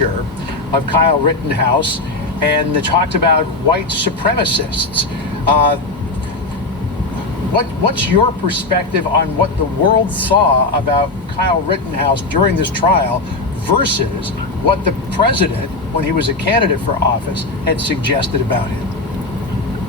picture of Kyle Rittenhouse, and they talked about white supremacists. What's your perspective on what the world saw about Kyle Rittenhouse during this trial versus what the president, when he was a candidate for office, had suggested about him?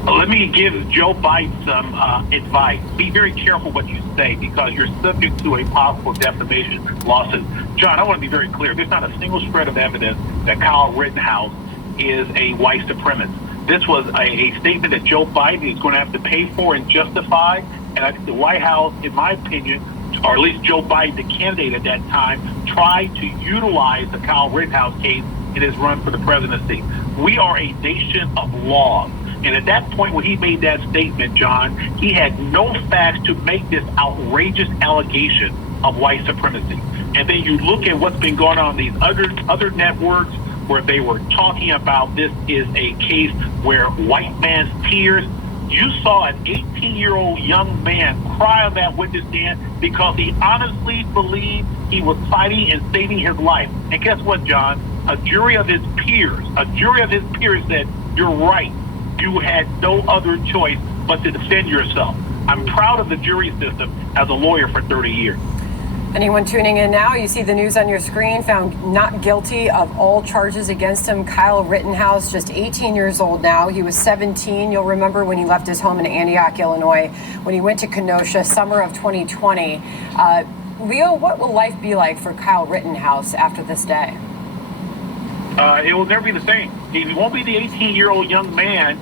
Let me give Joe Biden some advice. Be very careful what you say, because you're subject to a possible defamation lawsuit. John, I want to be very clear. There's not a single shred of evidence that Kyle Rittenhouse is a white supremacist. This was a statement that Joe Biden is going to have to pay for and justify. And I think the White House, in my opinion, or at least Joe Biden, the candidate at that time, tried to utilize the Kyle Rittenhouse case in his run for the presidency. We are a nation of laws. And at that point when he made that statement, John, he had no facts to make this outrageous allegation of white supremacy. And then you look at what's been going on these other networks where they were talking about this is a case where white man's tears. You saw an 18-year-old young man cry on that witness stand because he honestly believed he was fighting and saving his life. And guess what, John? A jury of his peers said, you're right. You had no other choice but to defend yourself. I'm proud of the jury system as a lawyer for 30 years. Anyone tuning in now, you see the news on your screen, found not guilty of all charges against him. Kyle Rittenhouse, just 18 years old now. He was 17. You'll remember when he left his home in Antioch, Illinois, when he went to Kenosha, summer of 2020. Leo, what will life be like for Kyle Rittenhouse after this day? It will never be the same. He won't be the 18-year-old young man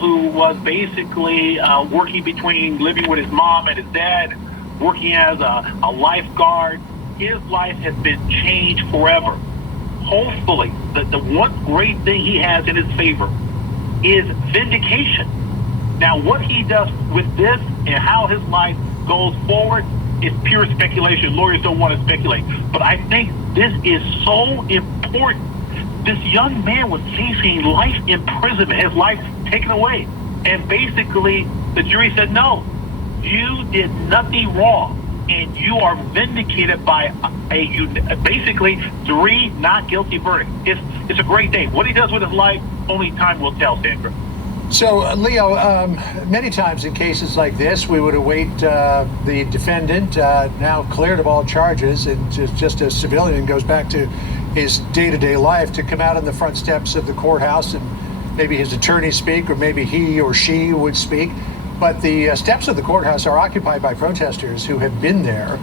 who was basically working between living with his mom and his dad, working as a lifeguard. His life has been changed forever. Hopefully, the one great thing he has in his favor is vindication. Now, what he does with this and how his life goes forward is pure speculation. Lawyers don't want to speculate. But I think this is so important. This young man was facing life imprisonment, his life taken away. And basically, the jury said, no, you did nothing wrong. And you are vindicated by basically 3 not guilty verdicts. It's a great day. What he does with his life, only time will tell, Sandra. So, Leo, many times in cases like this, we would await the defendant, now cleared of all charges and just a civilian, goes back to his day-to-day life, to come out on the front steps of the courthouse and maybe his attorney speak, or maybe he or she would speak. But the steps of the courthouse are occupied by protesters who have been there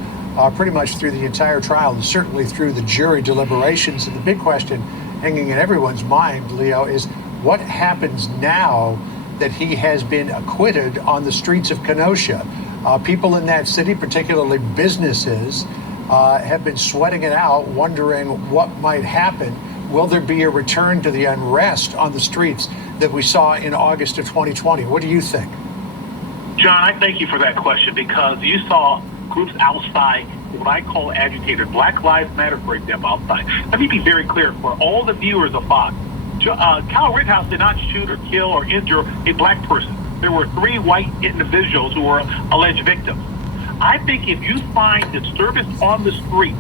pretty much through the entire trial, and certainly through the jury deliberations. And the big question hanging in everyone's mind, Leo, is what happens now that he has been acquitted on the streets of Kenosha? People in that city, particularly businesses, have been sweating it out, wondering what might happen. Will there be a return to the unrest on the streets that we saw in August of 2020? What do you think? John, I thank you for that question, because you saw groups outside, what I call agitators, Black Lives Matter, for example, outside. Let me be very clear for all the viewers of Fox. Kyle Rittenhouse did not shoot or kill or injure a black person. There were 3 white individuals who were alleged victims. I think if you find disturbance on the street,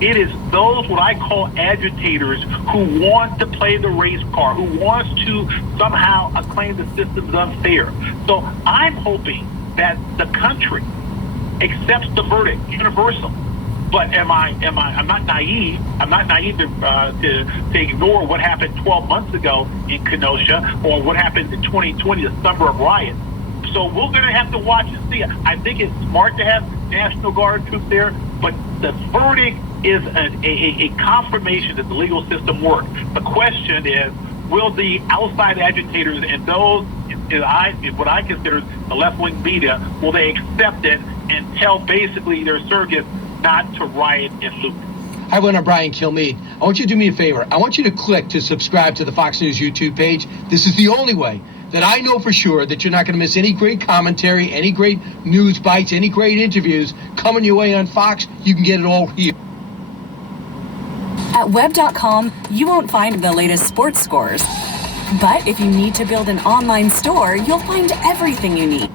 it is those what I call agitators who want to play the race card, who wants to somehow claim the system's unfair. So I'm hoping that the country accepts the verdict, universal. But I'm not naive. I'm not naive to ignore what happened 12 months ago in Kenosha, or what happened in 2020, the summer of riots. So we're going to have to watch and see. I think it's smart to have National Guard troops there, but the verdict is a confirmation that the legal system works. The question is, will the outside agitators and those in what I consider the left-wing media, will they accept it and tell basically their surrogates not to riot and loot? Hi, everyone. I'm Brian Kilmeade. I want you to do me a favor. I want you to click to subscribe to the Fox News YouTube page. This is the only way that I know for sure that you're not going to miss any great commentary, any great news bites, any great interviews coming your way on Fox. You can get it all here. At web.com, you won't find the latest sports scores. But if you need to build an online store, you'll find everything you need.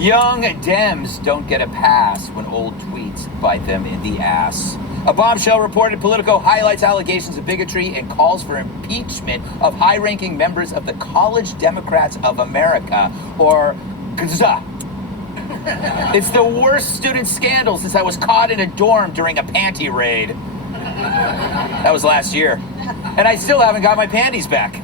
Young Dems don't get a pass when old tweets bite them in the ass. A bombshell reported Politico highlights allegations of bigotry and calls for impeachment of high-ranking members of the College Democrats of America, or GZA. It's the worst student scandal since I was caught in a dorm during a panty raid. That was last year. And I still haven't got my panties back.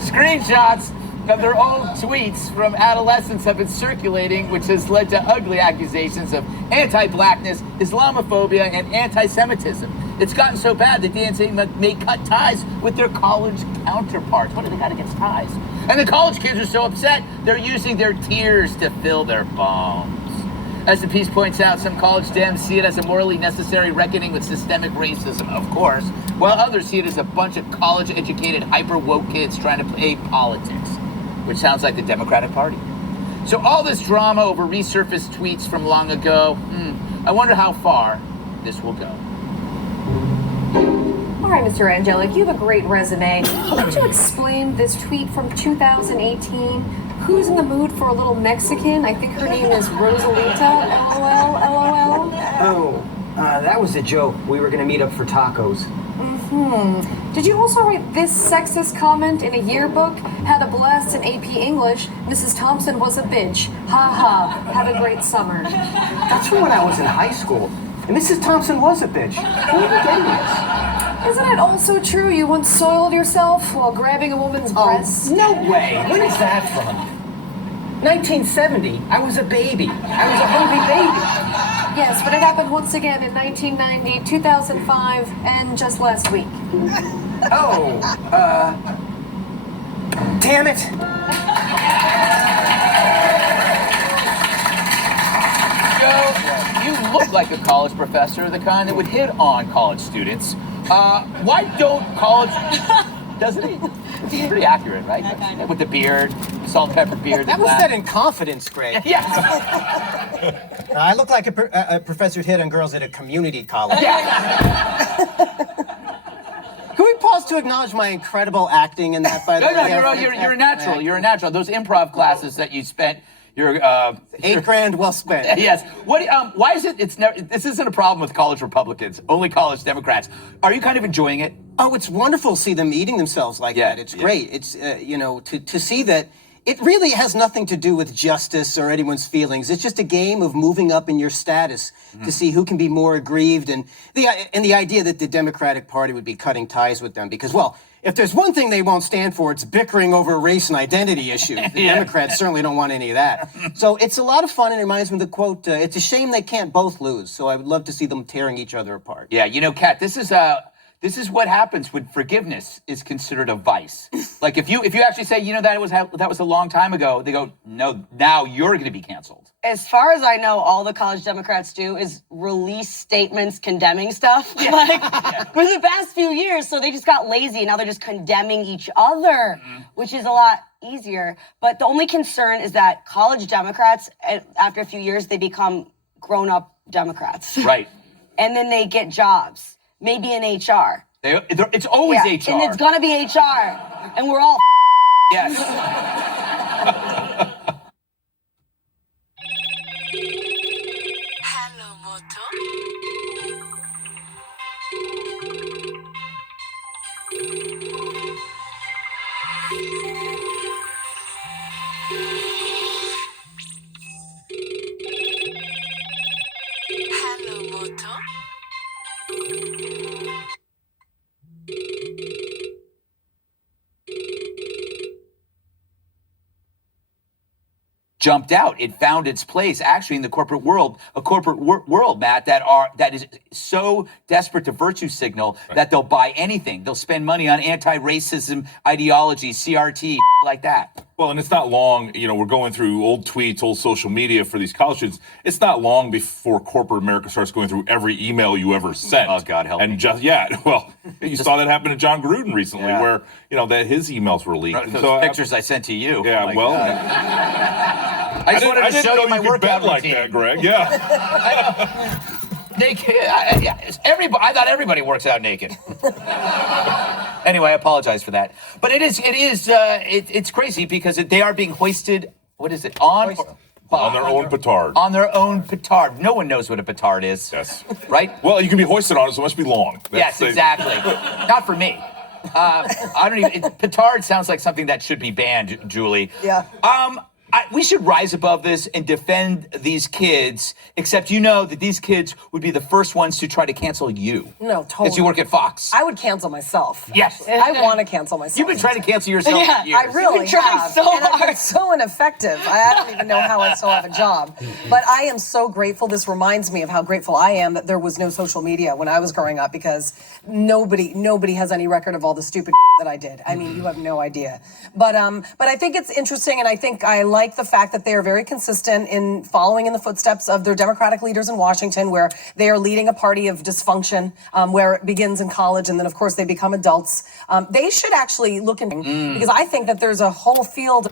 Screenshots of their old tweets from adolescents have been circulating, which has led to ugly accusations of anti-blackness, Islamophobia, and anti-Semitism. It's gotten so bad that DNC may cut ties with their college counterparts. What do they got against ties? And the college kids are so upset, they're using their tears to fill their bones. As the piece points out, some college Dems see it as a morally necessary reckoning with systemic racism, of course, while others see it as a bunch of college-educated, hyper-woke kids trying to play politics, which sounds like the Democratic Party. So all this drama over resurfaced tweets from long ago, I wonder how far this will go. All right, Mr. Angelic, you have a great resume. Why don't you explain this tweet from 2018? Who's in the mood for a little Mexican? I think her name is Rosalita. LOL. Oh, that was a joke. We were going to meet up for tacos. Did you also write this sexist comment in a yearbook? Had a blast in AP English. Mrs. Thompson was a bitch. Ha ha. Have a great summer. That's from when I was in high school. And Mrs. Thompson was a bitch. Where are you getting this? Isn't it also true you once soiled yourself while grabbing a woman's breasts? No way. When is that from? 1970. I was a baby. I was a hungry baby. Yes, but it happened once again in 1990, 2005, and just last week. Oh, damn it. Joe, you look like a college professor, the kind that would hit on college students. Why don't college... Doesn't he? He's pretty accurate, right? With the beard, salt and pepper beard. That was said in confidence, Greg. Yeah. I look like a professor who'd hit on girls at a community college. Yeah. Can we pause to acknowledge my incredible acting in that, by the way? No, you're a natural. You're a natural. Those improv classes that you spent... Your $8,000 well spent. Yes. What? Why is it? It's never. This isn't a problem with college Republicans. Only college Democrats. Are you kind of enjoying it? Oh, it's wonderful to see them eating themselves like that. It's great. It's to see that it really has nothing to do with justice or anyone's feelings. It's just a game of moving up in your status to see who can be more aggrieved, and the idea that the Democratic Party would be cutting ties with them because, well, if there's one thing they won't stand for, it's bickering over race and identity issues. The Democrats certainly don't want any of that. So it's a lot of fun. It reminds me of the quote, it's a shame they can't both lose. So I would love to see them tearing each other apart. Yeah, Kat, this is what happens when forgiveness is considered a vice. Like if you actually say, that was a long time ago, they go, no, now you're going to be canceled. As far as I know, all the college Democrats do is release statements condemning stuff. For the past few years, so they just got lazy and now they're just condemning each other, which is a lot easier. But the only concern is that college Democrats, after a few years, they become grown-up Democrats. Right. And then they get jobs, maybe in HR. It's always HR. And it's gonna be HR. And we're all Yes. Hello, Moto. Hello, Moto. Jumped out. It found its place actually in the corporate world, world, Matt, that is so desperate to virtue signal that they'll buy anything. They'll spend money on anti-racism ideology, CRT, like that. Well, and it's not long, we're going through old tweets, old social media for these college students. It's not long before corporate America starts going through every email you ever sent. Oh, God help me. You saw that happen to John Gruden recently where, that his emails were leaked. Those pictures I sent to you. Yeah, I just wanted to show you my workout like routine. that, Greg. Yeah. Naked. I thought everybody works out naked. Anyway, I apologize for that. But it's crazy because they are being hoisted. What is it? On their own petard. On their own petard. No one knows what a petard is. Yes. Right? Well, you can be hoisted on it, so it must be long. Yes, exactly. Not for me. I don't even. Petard sounds like something that should be banned, Julie. Yeah. We should rise above this and defend these kids, except you know that these kids would be the first ones to try to cancel you. No, totally. As you work at Fox. I would cancel myself. Yes. I want to cancel myself. You've been trying to cancel yourself for years. I really You've been trying have. so and I've been hard. so ineffective. I don't even know how I still have a job. But I am so grateful. This reminds me of how grateful I am that there was no social media when I was growing up, because nobody has any record of all the stupid that I did. I mean, you have no idea. But I think it's interesting, and I think I like the fact that they are very consistent in following in the footsteps of their Democratic leaders in Washington, where they are leading a party of dysfunction, where it begins in college, and then of course they become adults. They should actually look in, because I think that there's a whole field.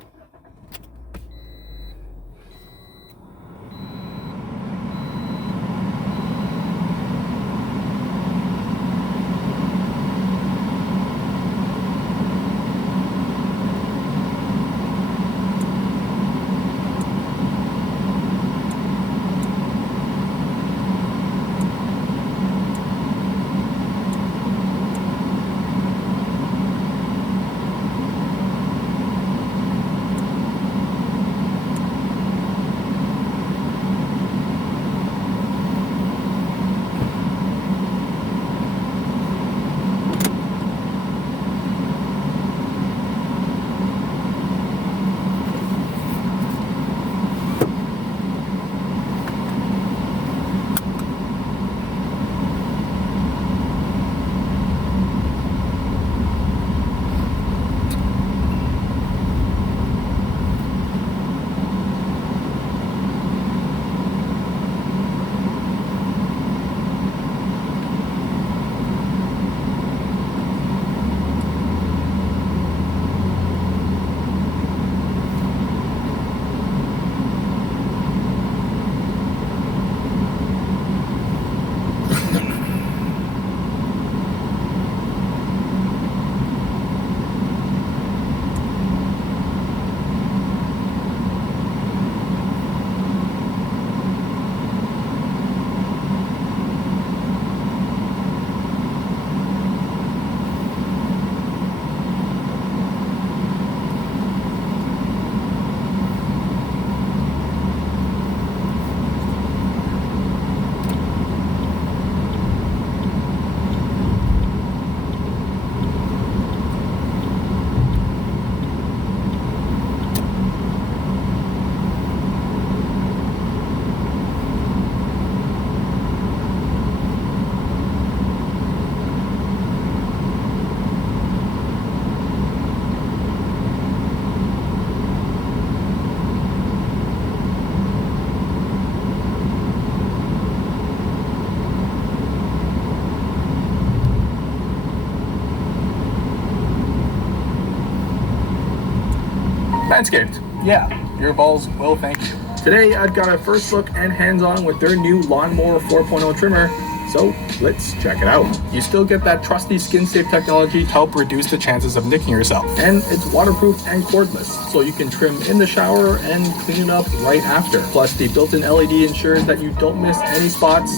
Manscaped. Yeah, your balls will thank you. Today, I've got a first look and hands-on with their new Lawnmower 4.0 trimmer, so let's check it out. You still get that trusty skin-safe technology to help reduce the chances of nicking yourself. And it's waterproof and cordless, so you can trim in the shower and clean it up right after. Plus, the built-in LED ensures that you don't miss any spots.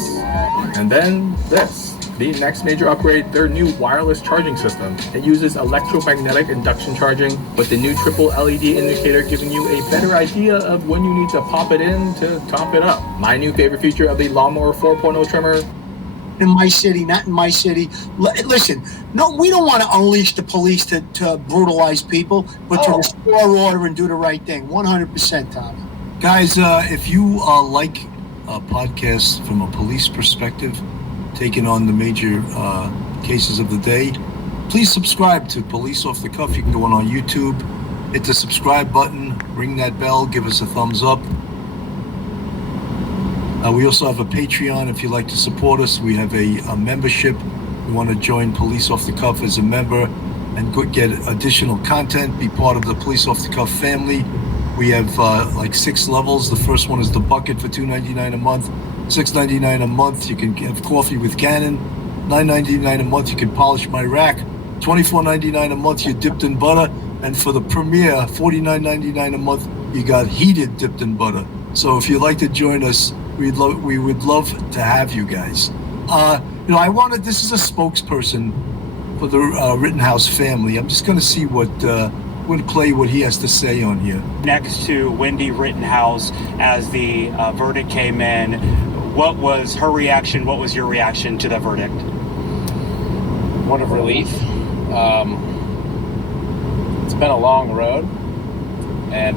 And then this. The next major upgrade, their new wireless charging system. It uses electromagnetic induction charging with the new triple LED indicator, giving you a better idea of when you need to pop it in to top it up. My new favorite feature of the Lawnmower 4.0 trimmer. In my city, not in my city. Listen, no, we don't want to unleash the police to brutalize people, but to restore order and do the right thing. 100%, Tommy. Guys, if you like podcasts from a police perspective, taking on the major cases of the day, please subscribe to Police Off the Cuff. You can go on YouTube, hit the subscribe button, ring that bell, give us a thumbs up. We also have a Patreon if you'd like to support us. We have a membership. You want to join Police Off the Cuff as a member and get additional content, be part of the Police Off the Cuff family. We have like 6 levels. The first one is the bucket for $2.99 a month. $6.99 a month, you can have coffee with Gannon. $9.99 a month, you can polish my rack. $24.99 a month, you're dipped in butter. And for the premiere, $49.99 a month, you got heated dipped in butter. So if you'd like to join us, we would love to have you guys. This is a spokesperson for the Rittenhouse family. I'm just going to see what play what he has to say on here. Next to Wendy Rittenhouse as the verdict came in, what was her reaction? What was your reaction to the verdict? One of relief. It's been a long road, and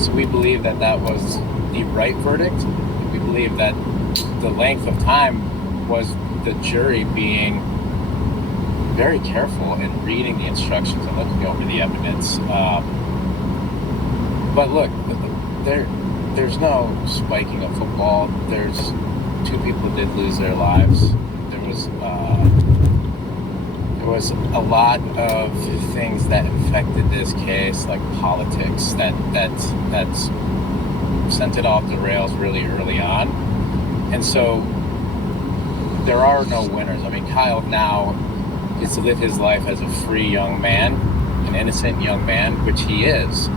so we believe that was the right verdict. We believe that the length of time was the jury being very careful in reading the instructions and looking over the evidence. But look, there's no spiking of football. There's 2 people did lose their lives. There was a lot of things that affected this case, like politics, that sent it off the rails really early on. And so there are no winners. I mean, Kyle now gets to live his life as a free young man, an innocent young man, which he is.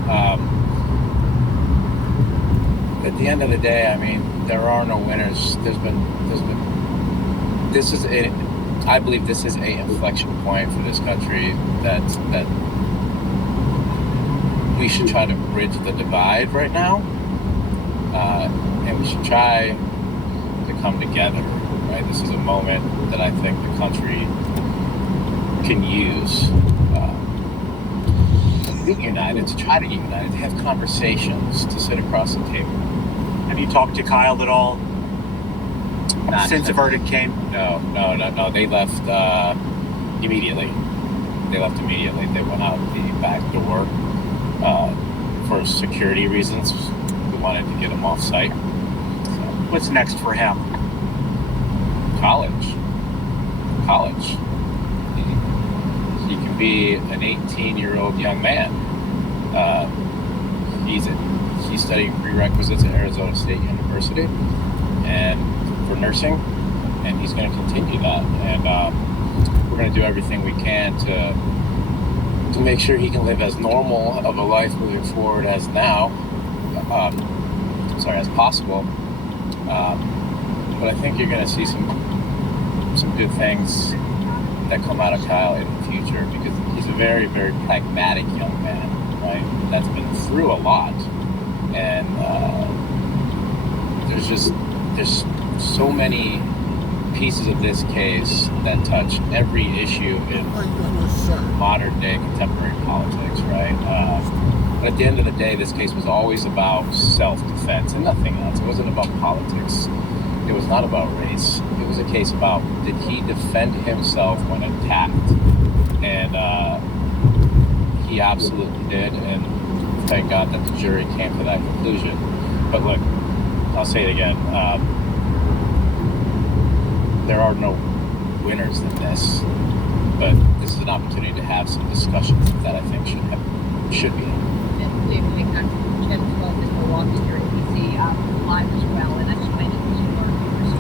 At the end of the day, I mean, there are no winners. I believe this is a inflection point for this country that we should try to bridge the divide right now, and we should try to come together. Right, this is a moment that I think the country can use to get united, to try to get united, to have conversations, to sit across the table. Have you talked to Kyle at all since the verdict came? No. They left immediately. They went out the back door for security reasons. We wanted to get him off site. What's next for him? College. He can be an 18-year-old young man. He's studying prerequisites at Arizona State University and for nursing, and he's going to continue that. And we're going to do everything we can to make sure he can live as normal of a life moving forward as possible. But I think you're going to see some good things that come out of Kyle in the future, because he's a very, very pragmatic young man, right? That's been through a lot. And there's so many pieces of this case that touch every issue in modern day contemporary politics, right? But at the end of the day, this case was always about self-defense and nothing else. It wasn't about politics. It was not about race. It was a case about, did he defend himself when attacked? And he absolutely did, and thank God that the jury came to that conclusion. But look, I'll say it again, there are no winners in this, but this is an opportunity to have some discussions that I think should be. David Hickok from 1012 is Milwaukee here at ABC live as well, and I just wanted to see your viewers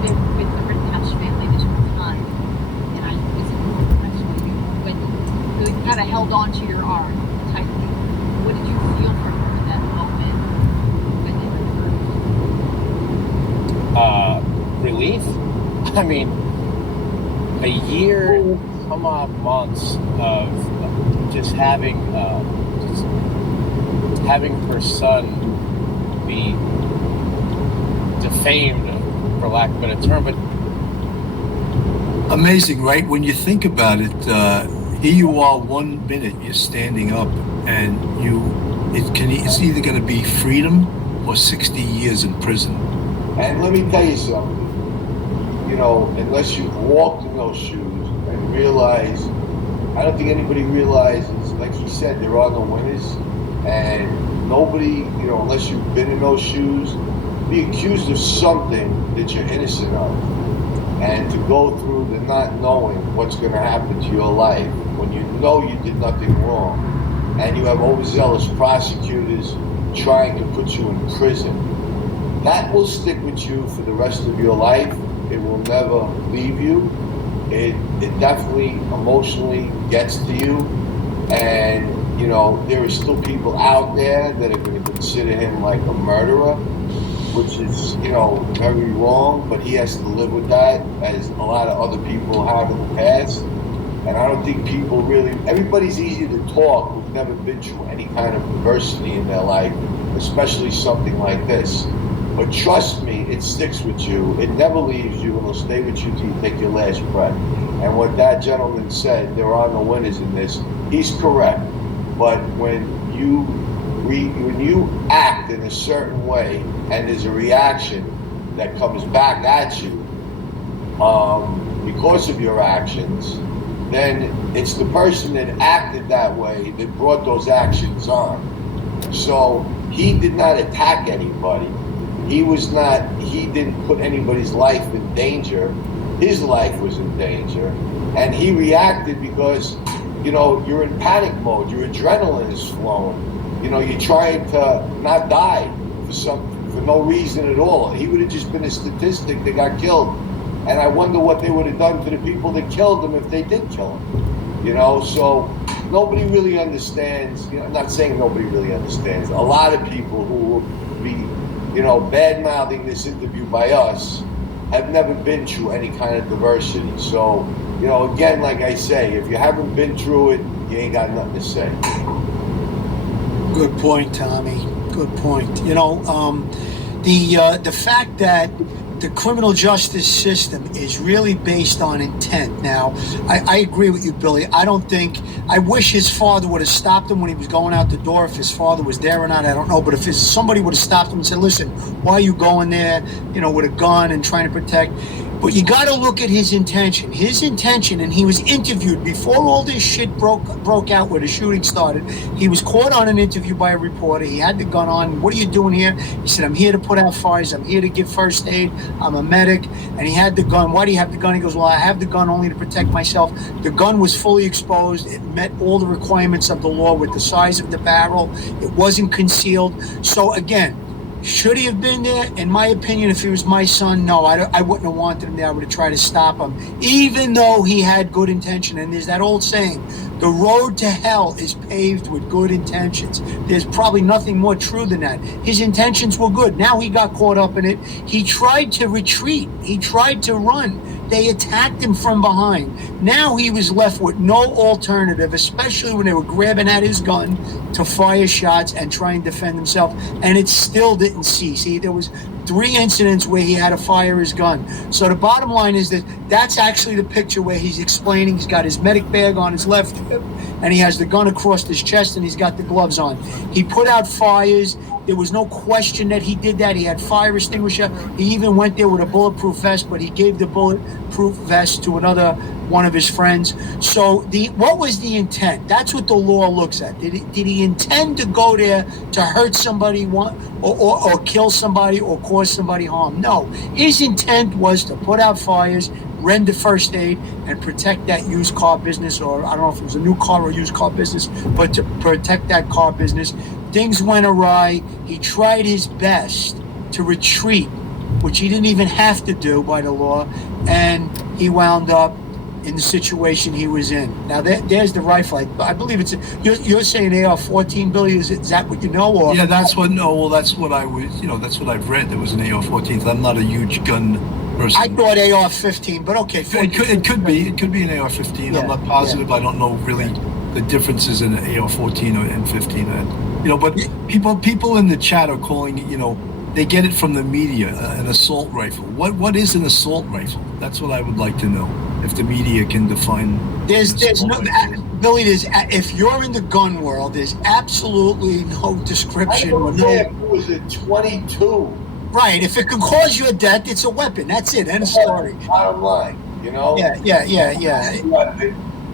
been with the Rittenhouse family this whole time, and I visited actually when you kind of held on to your arm tightly. What did you feel for her in that moment when they heard? Relief. I mean, a year, some odd months of just having her son be defamed, for lack of a better term, but amazing, right? When you think about it, here you are, 1 minute you're standing up, and it's either going to be freedom or 60 years in prison. And let me tell you something. You know, unless you've walked in those shoes and realize, I don't think anybody realizes, like he said, there are no winners. And nobody, unless you've been in those shoes, be accused of something that you're innocent of. And to go through the not knowing what's going to happen to your life when you know you did nothing wrong, and you have overzealous prosecutors trying to put you in prison, that will stick with you for the rest of your life. It will never leave you. It definitely emotionally gets to you. And, there are still people out there that are going to consider him like a murderer, which is, very wrong, but he has to live with that, as a lot of other people have in the past. And I don't think people really, everybody's easy to talk who've never been through any kind of adversity in their life, especially something like this. But trust me, it sticks with you. It never leaves you, and it'll stay with you till you take your last breath. And what that gentleman said, there are no winners in this, he's correct. But when you act in a certain way and there's a reaction that comes back at you because of your actions, then it's the person that acted that way that brought those actions on. So he did not attack anybody. He didn't put anybody's life in danger. His life was in danger. And he reacted because, you're in panic mode. Your adrenaline is flowing. You're trying to not die for no reason at all. He would have just been a statistic that got killed. And I wonder what they would have done to the people that killed him if they did kill him. So nobody really understands. I'm not saying nobody really understands. A lot of people who will be, bad-mouthing this interview by us have never been through any kind of diversity. So, again, like I say, if you haven't been through it, you ain't got nothing to say. Good point, Tommy. Good point. The fact that the criminal justice system is really based on intent. Now, I agree with you, Billy. I wish his father would have stopped him when he was going out the door. If his father was there or not, I don't know. But if somebody would have stopped him and said, listen, why are you going there, with a gun and trying to protect? But you got to look at his intention. His intention, and he was interviewed before all this shit broke out where the shooting started. He was caught on an interview by a reporter. He had the gun on. What are you doing here? He said, I'm here to put out fires. I'm here to give first aid. I'm a medic. And he had the gun. Why do you have the gun? He goes, well, I have the gun only to protect myself. The gun was fully exposed. It met all the requirements of the law with the size of the barrel. It wasn't concealed. So again, should he have been there? In my opinion, if he was my son, no, I wouldn't have wanted him there. I would have tried to stop him, even though he had good intention. And there's that old saying, the road to hell is paved with good intentions. There's probably nothing more true than that. His intentions were good. Now he got caught up in it. He tried to retreat. He tried to run. They attacked him from behind. Now he was left with no alternative, especially when they were grabbing at his gun to fire shots and try and defend himself. And it still didn't cease. There was 3 incidents where he had to fire his gun. So the bottom line is that that's actually the picture where he's explaining. He's got his medic bag on his left hip, and he has the gun across his chest, and he's got the gloves on. He put out fires. There was no question that he did that. He had fire extinguisher. He even went there with a bulletproof vest, but he gave the bulletproof vest to another one of his friends. So what was the intent? That's what the law looks at. Did he intend to go there to hurt somebody or kill somebody or cause somebody harm? No. His intent was to put out fires, render first aid, and protect that used car business, or I don't know if it was a new car or used car business, but to protect that car business. Things went awry. He tried his best to retreat, which he didn't even have to do by the law, and he wound up in the situation he was in. Now, there's the rifle. I believe it's you're saying AR-14, Billy. Is that what you know? Or? Yeah, that's what I was. That's what I've read. There was an AR-14. I'm not a huge gun person. I thought AR-15, but okay. It could be an AR-15. Yeah, I'm not positive. Yeah. I don't know really the differences in an AR-14 or M15. But people in the chat are calling it, they get it from the media, an assault rifle. What is an assault rifle? That's what I would like to know. If the media can define. There's no, Billy, if you're in the gun world, there's absolutely no description. I don't care if it was a 22. Right. If it can cause you a death, it's a weapon. That's it. End of story. Bottom line, Yeah.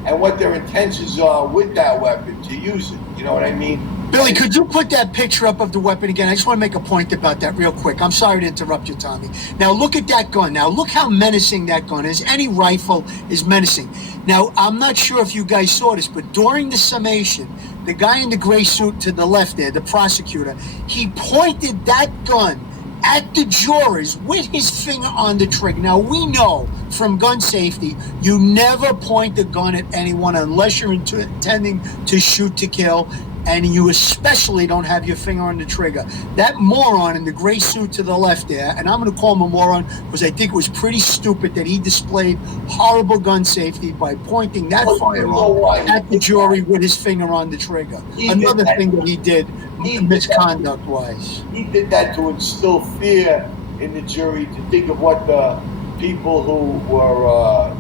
And what their intentions are with that weapon to use it. You know what I mean? Billy, could you put that picture up of the weapon again? I just want to make a point about that real quick. I'm sorry to interrupt you, Tommy. Now, look at that gun. Now, look how menacing that gun is. Any rifle is menacing. Now, I'm not sure if you guys saw this, but during the summation, the guy in the gray suit to the left there, the prosecutor, he pointed that gun at the jurors with his finger on the trigger. Now, we know from gun safety, you never point the gun at anyone unless you're intending to shoot to kill. and you especially don't have your finger on the trigger. That moron in the gray suit to the left there, and I'm going to call him a moron because I think it was pretty stupid that he displayed horrible gun safety by pointing that firearm at the jury with his finger on the trigger. Another thing that he did misconduct-wise. He did that to instill fear in the jury, to think of what the people who were,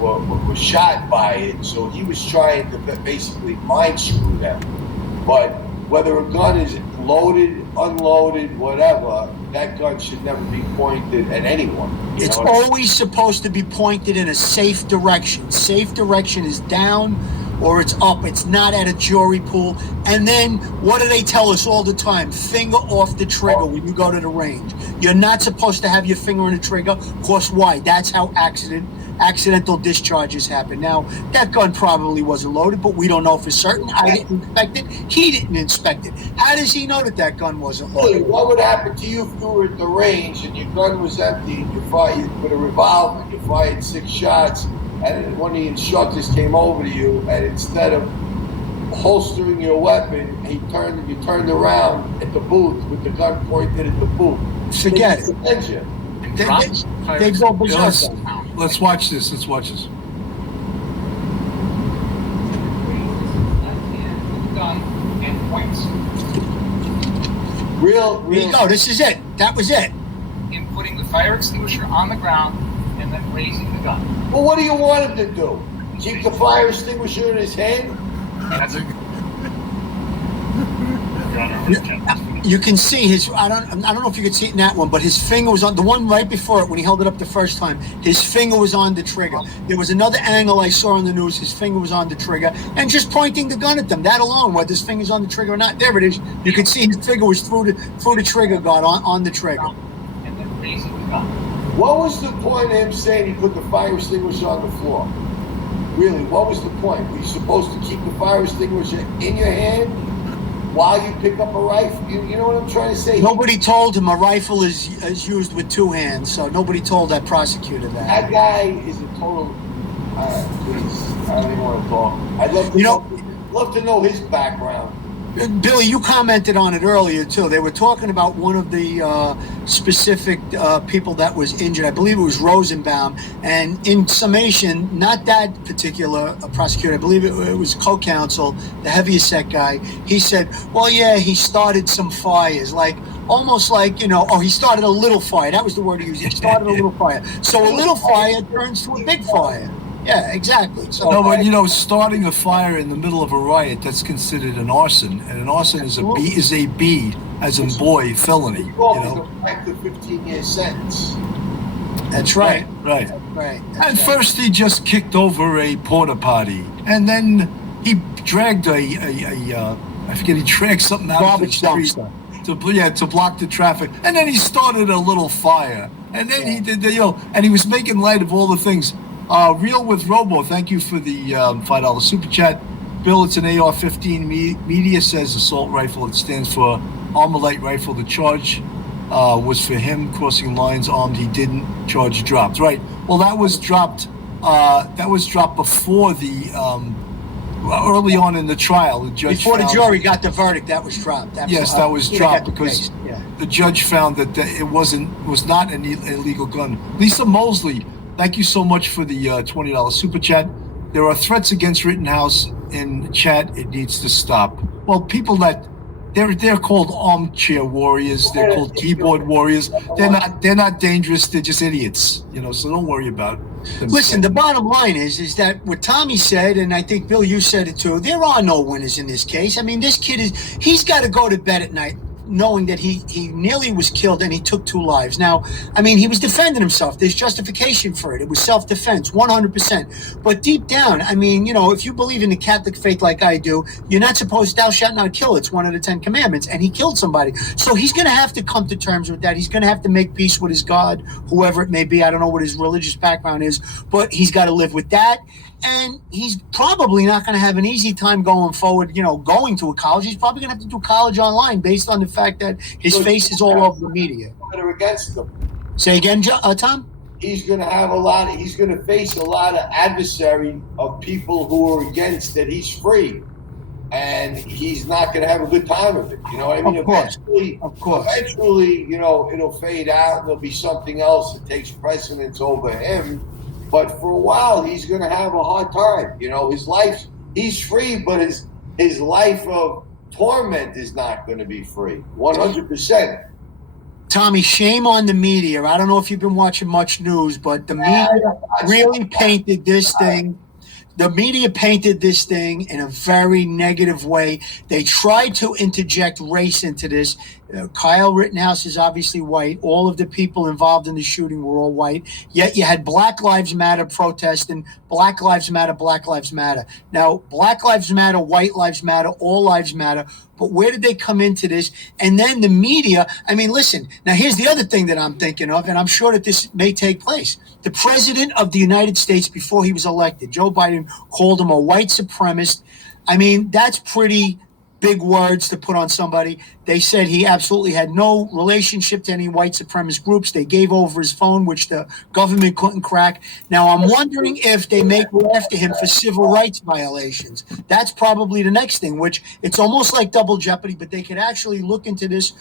were shot by it. So he was trying to basically mind screw them. But whether a gun is loaded, unloaded, whatever, that gun should never be pointed at anyone. It's always supposed to be pointed in a safe direction. Safe direction is down or it's up. It's not at a jury pool. And then what do they tell us all the time? Finger off the trigger when you go to the range. You're not supposed to have your finger on the trigger. Of course, why? That's how accidental discharges happen. Now, that gun probably wasn't loaded, but we don't know for certain. I didn't inspect it. He didn't inspect it. How does he know that gun wasn't loaded? What would happen to you if you were at the range and your gun was empty and you fired with a revolver and you fired 6 shots, and one of the instructors came over to you, and instead of holstering your weapon, you turned around at the booth with the gun pointed at the booth? Forget it. They go berserk. Let's watch this. Let's watch this. And points. There you go. This is it. That was it. In putting the fire extinguisher on the ground and then raising the gun. Well, what do you want him to do? Keep the fire extinguisher in his hand? That's a You can see his. I don't know if you can see it in that one, but his finger was on the one right before it when he held it up the first time. His finger was on the trigger. There was another angle I saw on the news. His finger was on the trigger, and just pointing the gun at them. That alone, whether his finger's on the trigger or not, there it is. You can see his finger was through the trigger guard on the trigger. And then raising the gun. What was the point of him saying he put the fire extinguisher on the floor? Really, what was the point? Were you supposed to keep the fire extinguisher in your hand while you pick up a rifle? You know what I'm trying to say? Nobody told him a rifle is used with 2 hands, so nobody told that prosecutor that. That guy is a total. Please, I don't even want to talk. I'd love to know his background. Billy, you commented on it earlier too. They were talking about one of the specific people that was injured. I believe it was Rosenbaum. And in summation, not that particular prosecutor, I believe it was co-counsel, the heaviest guy. He said, well, yeah, he started some fires, almost like, he started a little fire. That was the word he used. He started a little fire. So a little fire turns to a big fire. Yeah, exactly. So, no, but starting a fire in the middle of a riot, that's considered an arson, and an arson is a B, as in boy, felony. Back to 15-year sentence. That's right. Right. That's right. And first he just kicked over a porta potty, and then he dragged he dragged something out of the street to block the traffic, and then he started a little fire, and then he did and he was making light of all the things. Real with Robo, thank you for the $5 super chat. Bill, it's an AR-15. Media says assault rifle. It stands for Armalite rifle. The charge was for him crossing lines armed. He didn't. Charge dropped. Right. Well, that was dropped. That was dropped before the early on in the trial. The judge before the jury got the verdict. That was dropped. That was dropped because the judge found that it was not an illegal gun. Lisa Mosley, thank you so much for the $20 super chat. There are threats against Rittenhouse in chat. It needs to stop. Well, people they're called armchair warriors. They're called keyboard warriors. They're not dangerous. They're just idiots. So don't worry about them. Listen, the bottom line is that what Tommy said, and I think Bill, you said it too. There are no winners in this case. I mean, this kid he's got to go to bed at night knowing that he nearly was killed and he took 2 lives. Now, I mean, he was defending himself. There's justification for it. It was self-defense, 100%. But deep down, I mean, if you believe in the Catholic faith like I do, you're not supposed, thou shalt not kill. It's one of the 10 commandments. And he killed somebody. So he's going to have to come to terms with that. He's going to have to make peace with his God, whoever it may be. I don't know what his religious background is, but he's got to live with that. And he's probably not going to have an easy time going forward, going to a college. He's probably going to have to do college online based on the fact that his face is all over the media. That are against him. Say again, Tom? He's going to he's going to face a lot of adversary of people who are against that he's free. and he's not going to have a good time of it. You know what I mean? Of course. Eventually, you know, it'll fade out and there'll be something else that takes precedence over him. But for a while, he's going to have a hard time. You know, his life, he's free, but his life of torment is not going to be free. 100%. Tommy, shame on the media. I don't know if you've been watching much news, but the media really painted this thing. The media painted this thing in a very negative way. They tried to interject race into this. Kyle Rittenhouse is obviously white. All of the people involved in the shooting were all white. Yet you had Black Lives Matter protesting. Black Lives Matter, Black Lives Matter. Now, Black Lives Matter, white lives matter, all lives matter. But where did they come into this? And then the media, I mean, listen, now here's the other thing that I'm thinking of, and I'm sure that this may take place. The president of the United States, before he was elected, Joe Biden, called him a white supremacist. I mean, that's pretty big words to put on somebody. They said he absolutely had no relationship to any white supremacist groups. They gave over his phone, which the government couldn't crack. Now, I'm wondering if they may go after him for civil rights violations. That's probably the next thing, which it's almost like double jeopardy, but they could actually look into this.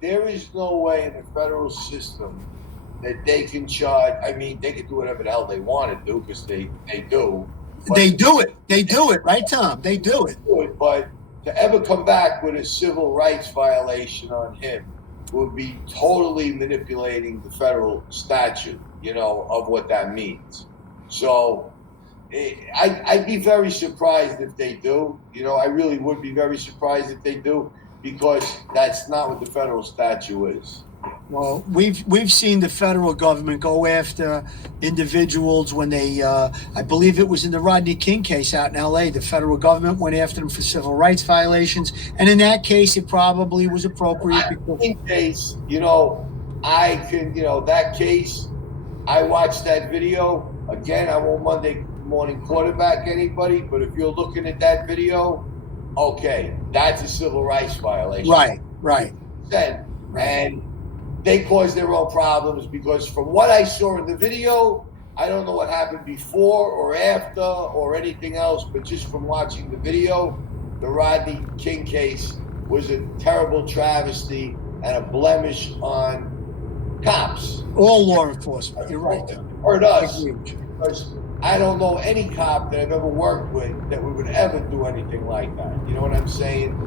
There is no way in the federal system that they can charge. I mean, they can do whatever the hell they want to do because they do. They do it. They do it, right, Tom? They do it. But to ever come back with a civil rights violation on him would be totally manipulating the federal statute, you know, of what that means. So I'd be very surprised if they do. You know, I really would be very surprised if they do, because that's not what the federal statute is. Well, we've seen the federal government go after individuals when they, I believe it was in the Rodney King case out in L.A., the federal government went after them for civil rights violations. And in that case, it probably was appropriate. In case, you know, that case, I watched that video. Again, I won't Monday morning quarterback anybody, but if you're looking at that video, okay, that's a civil rights violation. Right. And they caused their own problems, because from what I saw in the video, I don't know what happened before or after or anything else, but just from watching the video, the Rodney King case was a terrible travesty and a blemish on cops. All law enforcement, you're right. Or us. Because I don't know any cop that I've ever worked with that would ever do anything like that. You know what I'm saying?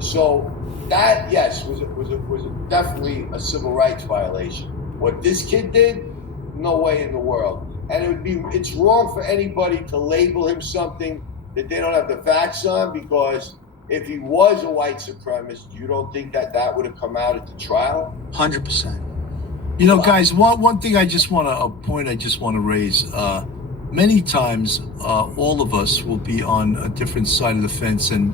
So that, yes, was definitely a civil rights violation. What this kid did, no way in the world. And it's wrong for anybody to label him something that they don't have the facts on, because if he was a white supremacist, you don't think that would have come out at the trial? 100%. You know, guys, one thing I just want to raise. Many times, all of us will be on a different side of the fence and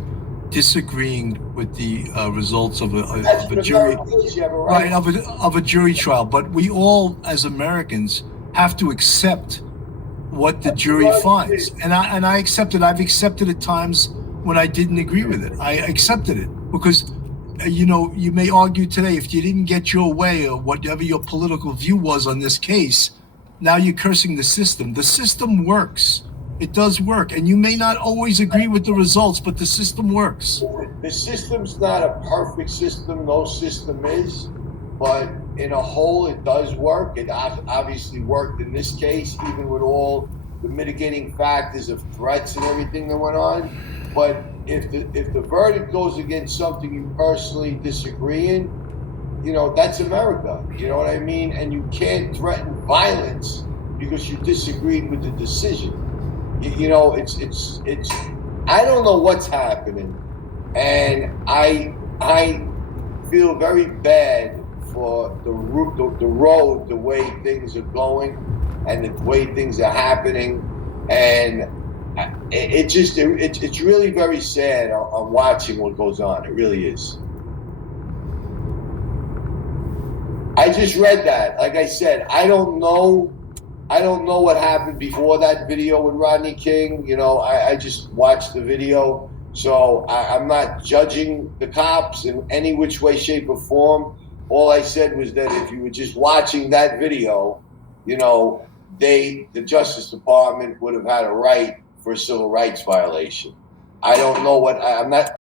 disagreeing with the results of a jury, of a jury trial. But we all, as Americans, have to accept what the jury finds, and I accept it. I've accepted at times when I didn't agree with it. I accepted it because, you know, you may argue today, if you didn't get your way or whatever your political view was on this case, now you're cursing the system. The system works. It does work, and you may not always agree with the results, but the system works. The system's not a perfect system. No system is, but in a whole, it does work. It obviously worked in this case, even with all the mitigating factors of threats and everything that went on. But if the verdict goes against something you personally disagree in, you know, that's America. You know what I mean? And you can't threaten violence because you disagreed with the decision. You know, it's. I don't know what's happening, and I feel very bad for the road, the way things are going, and the way things are happening, and it's really very sad. I'm watching what goes on. It really is. I just read that. Like I said, I don't know what happened before that video with Rodney King. You know, I just watched the video. So I'm not judging the cops in any which way, shape, or form. All I said was that if you were just watching that video, you know, the Justice Department would have had a right for a civil rights violation. I don't know I'm not